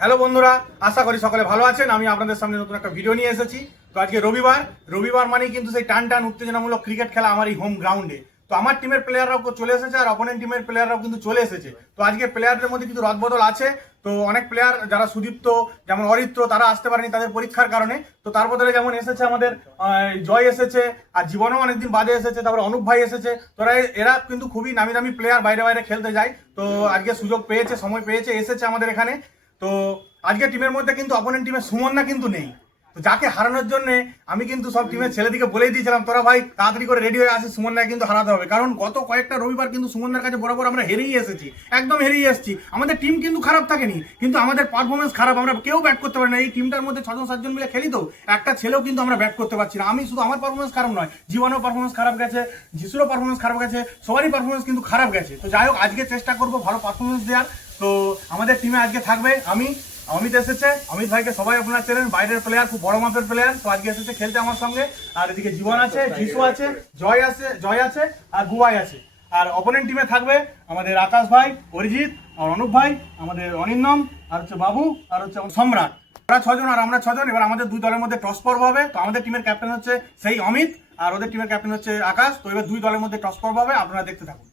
Hello বন্ধুরা, আশা করি সকলে ভালো আছেন। আমি আপনাদের সামনে নতুন একটা ভিডিও নিয়ে এসেছি। তো আজকে রবিবার মানেই কিন্তু সেই টান উত্তেজনামূলক ক্রিকেট খেলা আমার এই হোম গ্রাউন্ডে। তো আমার টিমের প্লেয়াররাও চলে এসেছে আর অপোনেন্ট টিমের প্লেয়াররাও কিন্তু চলে এসেছে। তো আজকে প্লেয়ারদের মধ্যে কিন্তু রদবদল আছে। তো অনেক প্লেয়ার যারা সুদীপ্ত, যেমন অরিত্র, তারা আসতে পারেনি তাদের পরীক্ষার কারণে। তো তার বদলে যেমন এসেছে আমাদের জয় এসেছে, আর জীবনও অনেকদিন বাদে এসেছে, তারপরে অনুপ ভাই এসেছে। তোরা এরা কিন্তু খুবই নামি দামি প্লেয়ার, বাইরে খেলতে যায়। তো আজকে সুযোগ পেয়েছে, সময় পেয়েছে, এসেছে আমাদের এখানে। তো আজকে টিমের মধ্যে কিন্তু অপোনেন্ট টিমের সুমননা কিন্তু নেই। তো যাকে হারানোর জন্য আমি কিন্তু সব টিমের ছেলেদিকে বলেই দিয়েছিলাম, তোরা ভাই তাড়াতাড়ি করে রেডি হয়ে আসি, সুমননাকে কিন্তু হারাতে হবে। কারণ গত কয়েকটা রবিবার কিন্তু সুমননার কাছে বরাবর আমরা হেরেই এসেছি, একদম হেরেই এসেছি। আমাদের টিম কিন্তু খারাপ থাকেনি, কিন্তু আমাদের পারফরমেন্স খারাপ, আমরা কেউ ব্যাট করতে পারি না। এই টিমটার মধ্যে 6-7 জন মিলে খেলি, তো একটা ছেলেও কিন্তু আমরা ব্যাট করতে পারছি না। আমি শুধু আমার পারফরমেন্স খারাপ নয়, জীবনেও পারফরমেন্স খারাপ গেছে, যিশুরও পারফরমেন্স খারাপ গেছে, সবারই পারফরমেন্স কিন্তু খারাপ গেছে। তো যাই হোক, আজকে চেষ্টা করবো ভালো পারফরমেন্স দেওয়ার। তো আমাদের টিমে আজকে থাকবে অমিত এসেছে। অমিত ভাইকে সবাই আপনারা চেনেন, বাইরের প্লেয়ার, খুব বড় মাপের প্লেয়ার। তো আজকে এসেছে খেলতে আমার সঙ্গে। আর এদিকে জীবন আছে, যিশু আছে, জয় আছে আর বুবাই আছে। আর অপোনেন্ট টিমে থাকবে আমাদের আকাশ ভাই, অরিজিৎ আর অনুপ ভাই, আমাদের অনিন্দম, আর হচ্ছে বাবু, আর হচ্ছে সম্রাট। ওরা 6 জন আর আমরা 6 জন। এবার আমাদের দুই দলের মধ্যে টস পর্ব হবে। তো আমাদের টিমের ক্যাপ্টেন হচ্ছে সেই অমিত, আর ওদের টিমের ক্যাপ্টেন হচ্ছে আকাশ। তো এবার দুই দলের মধ্যে টস পর্ব হবে, আপনারা দেখতে থাকুন।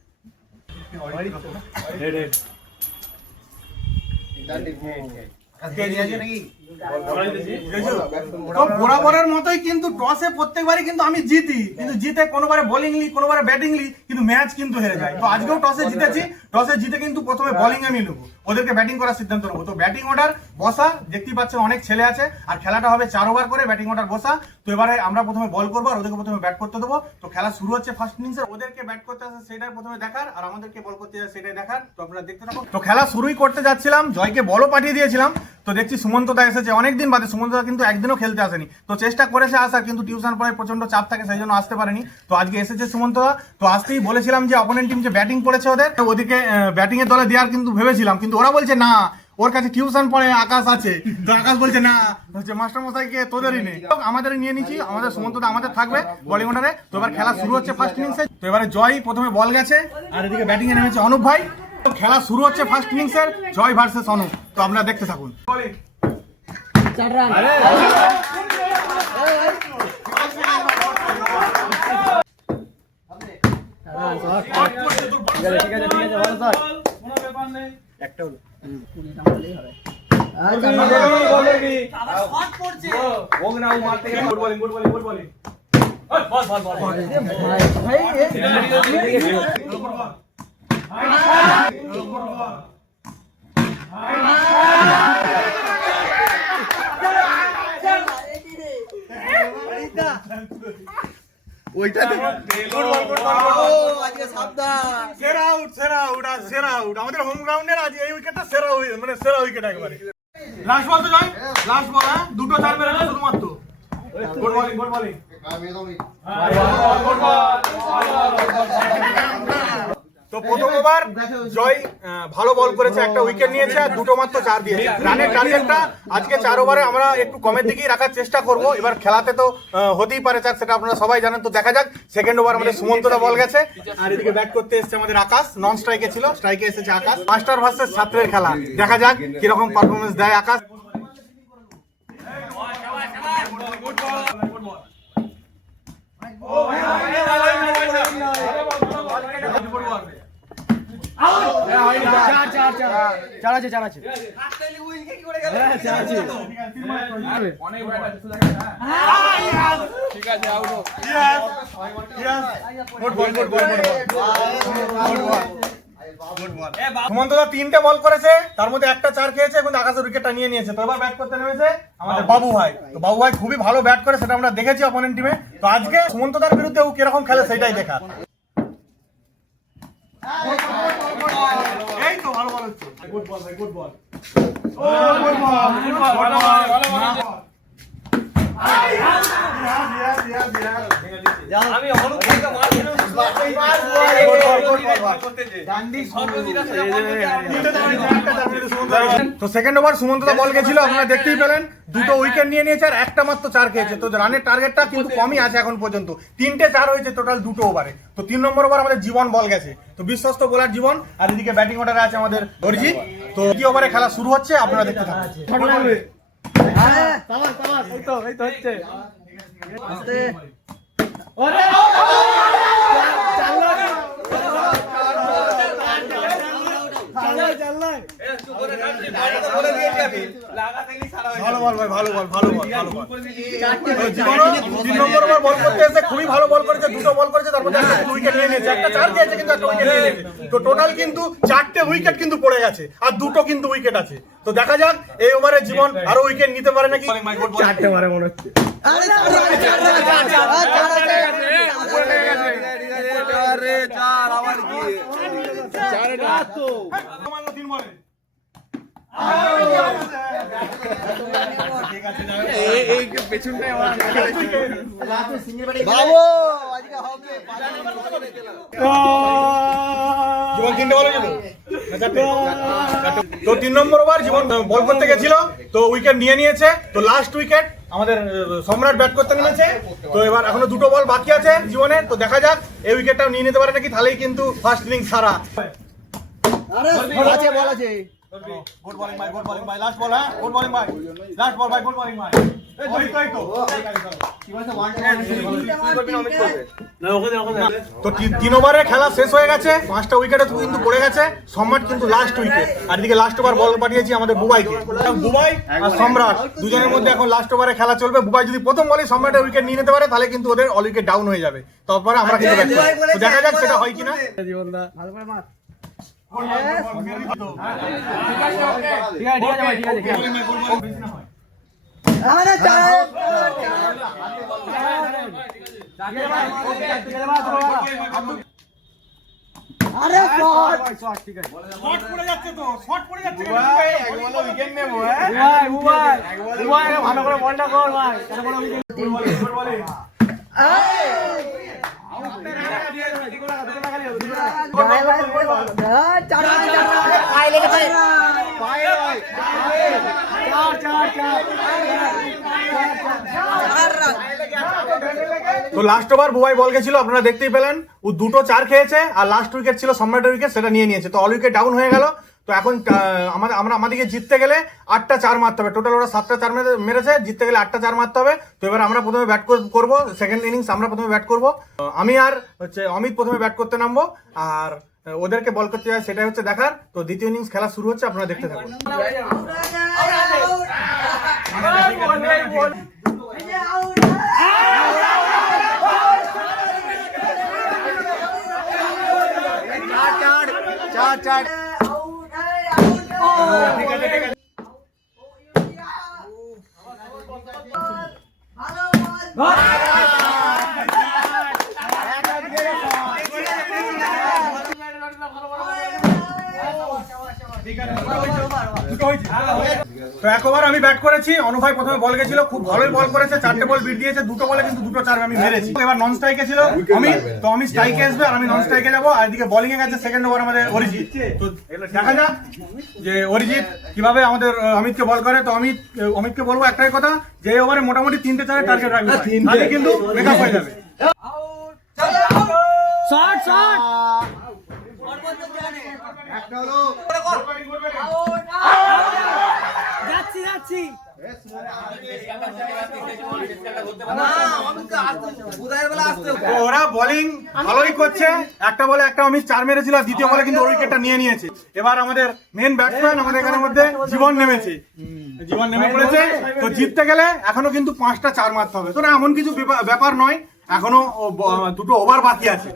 বরাবরের মতোই কিন্তু টসে প্রত্যেকবারই কিন্তু আমি জিতি, কিন্তু জিতে কোনোবারে বোলিংলি, কোনোবারে ব্যাটিংলি, কিন্তু ম্যাচ কিন্তু হেরে যায়। তো আজকেও টসে জিতেছি। টসে জিতে কিন্তু প্রথমে বোলিং আমি নেবো, ওদেরকে ব্যাটিং করার সিদ্ধান্ত নেবো। তো ব্যাটিং অর্ডার বসা, দেখতেই পাচ্ছেন অনেক ছেলে আছে, আর খেলাটা হবে 4 ওভার করে। ব্যাটিং অর্ডার বসা। তো এবারে আমরা প্রথমে বল করবো আর ওদেরকে প্রথমে ব্যাট করতে দেবো। তো খেলা শুরু হচ্ছে ফার্স্ট ইনিংসে। ওদেরকে ব্যাট করতে আসে সেটাই প্রথমে দেখার, আর আমাদেরকে বল করতে আসে সেটাই দেখার। তো আপনারা দেখতে থাকুন। তো খেলা শুরুই করতে যাচ্ছিলাম, জয়কে বলও পাঠিয়ে দিয়েছিলাম। তো দেখছি সুমন্তদা এসেছে অনেকদিন বাদে। সুমন্তদা কিন্তু একদিনও খেলতে আসেনি। তো চেষ্টা করেছে আসার, কিন্তু টিউশন পড়ায় প্রচন্ড চাপ থাকে, সেই জন্য আসতে পারেনি। তো আজকে এসেছে সুমন্তদা। তো আসতেই বলেছিলাম যে অপোনেন্ট টিম যে ব্যাটিং পড়েছে ওদিকে ব্যাটিং এর দলে দেওয়ার কিন্তু ভেবেছিলাম, কিন্তু ওরা বলছে না, ওর কাছে টিউশন পড়ে আকাশ আছে। তো আকাশ বলছে না, হচ্ছে মাস্টার মশাইকে তোদেরই নেই, আমাদের নিয়ে নিচ্ছি। আমাদের সুমন্তদা আমাদের থাকবে বোলিং অর্ডারে। তো এবার খেলা শুরু হচ্ছে ফার্স্ট ইনিংসে। তো এবারে জয় প্রথমে বল গেছে, আর এদিকে ব্যাটিং এ নেমেছে অনুপ ভাই। খেলা শুরু হচ্ছে ফার্স্ট ইনিংসের, জয় ভার্সেস অনুপ। তো আপনারা দেখতে থাকুন। আমাদের হোম গ্রাউন্ডের আজ এই উইকেটটা সেরা উইকেট একবারে। লাস্ট বল তো জয়, লাস্ট বল। হ্যাঁ, দুটো চার মেরে না শুধুমাত্র। Good bowling. তো প্রথম ওভার জয় ভালো বল করেছে, একটা উইকেট নিয়েছে আর দুটো মাত্র 4 দিয়েছে। রানের টার্গেটটা আজকে 4 ওভারে আমরা একটু কমের দিকেই রাখার চেষ্টা করব। এবার খেলাতে তো হতেই পারে 4, সেটা আপনারা সবাই জানেন। তো দেখা যাক। সেকেন্ড ওভার আমাদের সুমন্তদা বল গেছে, আর এদিকে ব্যাট করতে এসেছে আমাদের আকাশ। নন স্ট্রাইকে ছিল, স্ট্রাইকে এসেছে আকাশ। মাস্টার ভার্সেস ছাত্রের খেলা, দেখা যাক কিরকম পারফরমেন্স দেয় আকাশ। চার আছে সুমন্তদা 3টে বল করেছে, তার মধ্যে একটা 4 খেয়েছে, কিন্তু আকাশের উইকেটটা নিয়ে নিয়েছে। তো এবার ব্যাট করতে নেমেছে আমাদের বাবু ভাই। তো বাবু ভাই খুবই ভালো ব্যাট করে, সেটা আমরা দেখেছি অপোনেন্ট টিমে। তো আজকে সুমন্তদার বিরুদ্ধে ও কিরকম খেলে সেটাই দেখা। এই তো ভালো বল হচ্ছে। গুড বল ভাই, গুড বল। ও গুড বল। আমি অনুপ থেকে মার খেলেও তো সেকেন্ড ওভার সুমন্ত দা বল গেছিল, আপনারা দেখতেই পেলেন, দুটো উইকেট নিয়ে নিয়েছে আর একটা মাত্র 4 খেয়েছে। তো রানের টার্গেটটা কিন্তু কমই আছে এখন পর্যন্ত, 3টে 4 হয়েছে টোটাল দুটো ওভারে। তো 3 নম্বর ওভার আমাদের জীবন বল গেছে, তো বিশ্বস্ত বোলার জীবন, আর এদিকে ব্যাটিং অর্ডারে আছে আমাদের অরিজিৎ। তো দ্বিতীয় ওভারে খেলা শুরু হচ্ছে, আপনারা দেখতে থাকুন। ভালো বল ভাই, ভালো বল, ভালো বল, ভালো বল। জীবনও 3 নম্বর ওভার বল করতে এসে খুবই ভালো বল করেছে, দুটো বল করেছে, তারপর একটা উইকেট নিয়ে নিয়েছে, একটা 4 খেয়েছে কিন্তু একটা উইকেট নিয়ে নিয়েছে। তো টোটাল কিন্তু 4টে উইকেট কিন্তু পড়ে গেছে আর দুটো কিন্তু উইকেট আছে। তো দেখা যাক এই ওভারে জীবন আরো উইকেট নিতে পারে নাকি। 4টে মারে মনে হচ্ছে। জীবন 3টে বল হয়েছে তো 3 নম্বর ওভার জীবন বল করতে গেছিল, তো উইকেট নিয়ে নিয়েছে। তো লাস্ট উইকেট আমাদের সম্রাট ব্যাট করতে নেমেছে। তো এবার এখনো দুটো বল বাকি আছে জীবনের, তো দেখা যাক এই উইকেটটাও নিয়ে নিতে পারে নাকি, তাহলেই কিন্তু ফার্স্ট ইনিংস সারা। গুড বলিং ভাই, গুড বলিং ভাই, লাস্ট বল, হ্যাঁ গুড বলিং ভাই, লাস্ট বল ভাই, গুড বলিং ভাই। তো 3 ওভারে খেলা শেষ হয়ে গেছে, 5টা উইকেটে কিন্তু পড়ে গেছে। সম্রাট কিন্তু লাস্ট উইকেট, আর এদিকে লাস্ট ওভার বল পাঠিয়েছি আমাদের বুবাইকে। বুবাই আর সম্রাট দুজনের মধ্যে এখন লাস্ট ওভারে খেলা চলবে। বুবাই যদি প্রথম বলে সম্রাটের উইকেট নিয়ে নিতে পারে, তাহলে কিন্তু ওদের অল উইকেট ডাউন হয়ে যাবে, তারপরে আমরা কিন্তু ব্যাট করব। তো দেখা যাক সেটা হয় কিনা। ভালো করে বলটা কর ভাই। তো লাস্ট ওভার বুবাই বল গেছিল, আপনারা দেখতেই পেলেন, ও দুটো 4 খেয়েছে আর লাস্ট উইকেট ছিল সম্রাটের উইকেট, সেটা নিয়ে নিয়েছে। তো অল উইকেট ডাউন হয়ে গেল। তো এখন আমাদেরকে জিততে গেলে 8টা 4 মারতে হবে। টোটাল ওরা 7টা 4 মেরেছে, জিততে গেলে 8টা 4 মারতে হবে। তো এবার আমরা প্রথমে ব্যাট করবো, সেকেন্ড ইনিংস আমরা প্রথমে ব্যাট করবো। আমি আর অমিত প্রথমে ব্যাট করতে নামবো, আর ওদেরকে বল করতে যায়, সেটাই হচ্ছে দেখার। তো দ্বিতীয় ইনিংস খেলা শুরু হচ্ছে, আপনারা দেখতে থাকুন। তো এক ওভার আমি ব্যাট করেছি, অনুভাই প্রথমে বল গেছিল, খুব ভালোই বল করেছে, 4টে বল বিট দিয়েছে, দুটো বলে কিন্তু দুটো 4 আমি মেরেছি। এবার নন স্ট্রাইকে ছিল অমিত, তো আমি স্ট্রাইকে আসবে আর আমি নন স্ট্রাইকে যাবো, আর এদিকে বোলিং এ গেছে সেকেন্ড ওভার আমাদের অরিজিৎ। তো দেখা যাক যে অরিজিৎ কিভাবে আমাদের অমিতকে বল করে। তো অমিতকে বলবো একটাই কথা, যে এই ওভারে মোটামুটি 3টে 4 টার্গেট রাখবে, তাহলে কিন্তু মেকআপ হয়ে যাবে। শট শট একটা হলো, যাচ্ছি যাচ্ছি। ওরা বোলিং ভালোই করছে, একটা বলে একটা অমিত 4 মেরেছিল, দ্বিতীয় বলে কিন্তু উইকেটটা নিয়ে নিয়েছে। এবার আমাদের মেন ব্যাটসম্যান আমাদের এখানের মধ্যে জীবন নেমেছে, জীবন নেমে পড়েছে। তো জিততে গেলে এখনো কিন্তু 5টা 4 মারতে হবে। তো না, এমন কিছু ব্যাপার নয়, এখনো দুটো ওভার বাকি আছে।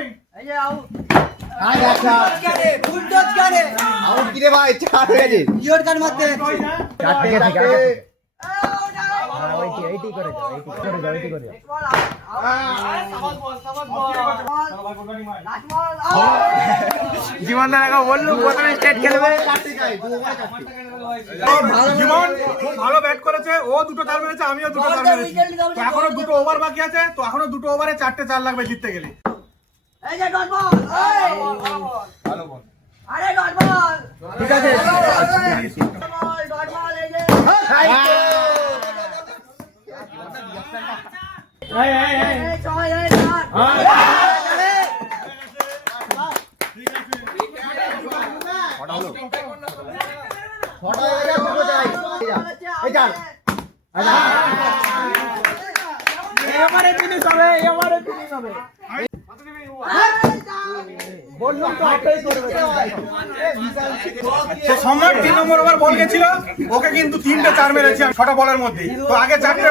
এইটি করে যাও, এইটি করে যাও, এইটি করে যাও। জীবন দাদা বললু প্রথমে স্টেট খেলবে। জীবন খুব ভালো ব্যাট করেছে, ও দুটো চার মেরেছে, আমিও দুটো চার মেরেছি। তো এখনো দুটো ওভার বাকি আছে, তো এখনো দুটো ওভারে 4টে 4 লাগবে জিততে গেলে। এই যে ডট বল, ভালো বল। আরে ডট বল, ঠিক আছে। ডট বল, এই যে এই ছয়, এই চার। এবারে ফিনিশ হবে, এবারে ফিনিশ হবে। বললাম তো আটটাই করবে। তো সম্রাট 3 নম্বর ওভার বল গেছিল, ওকে কিন্তু 3টে 4 মেরেছি আমি 6টা বলের মধ্যে। তো আগে 4টে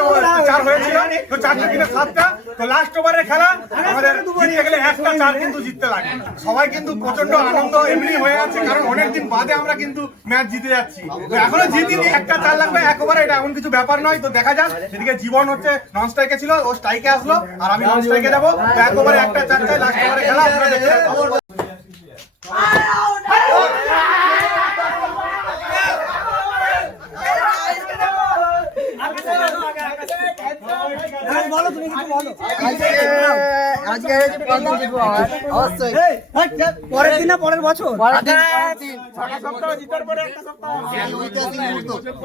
4 হয়েছিল, তো 4টে কিনে 7টা। তো লাস্ট ওভারের খেলা আমাদের জিততে গেলে একটা 4 কিন্তু জিততে লাগে। সবাই কিন্তু প্রচন্ড আনন্দ এমনি হয়ে আছে, কারণ অনেকদিন বাদে আমরা কিন্তু ম্যাচ জিতে যাচ্ছি। তো এখনো জিতিনি, একটা 4 লাগবে এক ওভারে, এটা এমন কিছু ব্যাপার নয়। তো দেখা যাক, এদিকে জীবন হচ্ছে নন স্ট্রাইকে ছিল, ও স্ট্রাইকে আসলো আর আমি নন স্ট্রাইকে যাবো। তো এক ওভারে একটা 4 চাই, লাস্ট ওভারে খেলা আপনারা দেখতে পাবেন। আজকে অবশ্যই পরের দিন না পরের বছর,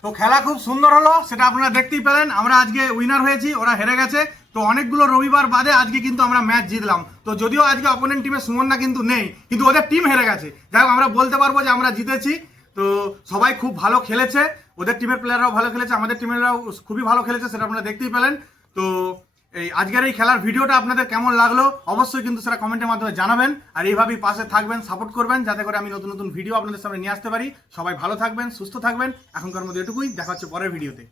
তো খেলা খুব সুন্দর হলো, সেটা আপনারা দেখতেই পেলেন। আমরা আজকে উইনার হয়েছি, ওরা হেরে গেছে। তো অনেকগুলো রবিবার বাদে আজকে কিন্তু আমরা ম্যাচ জিতলাম। তো যদিও আজকে অপোনেন্ট টিমে সুমনদা কিন্তু নেই, কিন্তু ওদের টিম হেরে গেছে। যাই হোক, আমরা বলতে পারবো যে আমরা জিতেছি। তো সবাই খুব ভালো খেলেছে, ওদের টিমের প্লেয়াররাও ভালো খেলেছে, আমাদের টিমেরাও খুবই ভালো খেলেছে, সেটা আপনারা দেখতেই পেলেন। তো এই আজকের এই খেলার ভিডিওটা আপনাদের কেমন লাগলো অবশ্যই কিন্তু সেটা কমেন্টের মাধ্যমে জানাবেন। আর এইভাবেই পাশে থাকবেন, সাপোর্ট করবেন, যাতে করে আমি নতুন নতুন ভিডিও আপনাদের সামনে নিয়ে আসতে পারি। সবাই ভালো থাকবেন, সুস্থ থাকবেন। এখনকার মধ্যে এটুকুই, দেখা হচ্ছে পরের ভিডিওতে।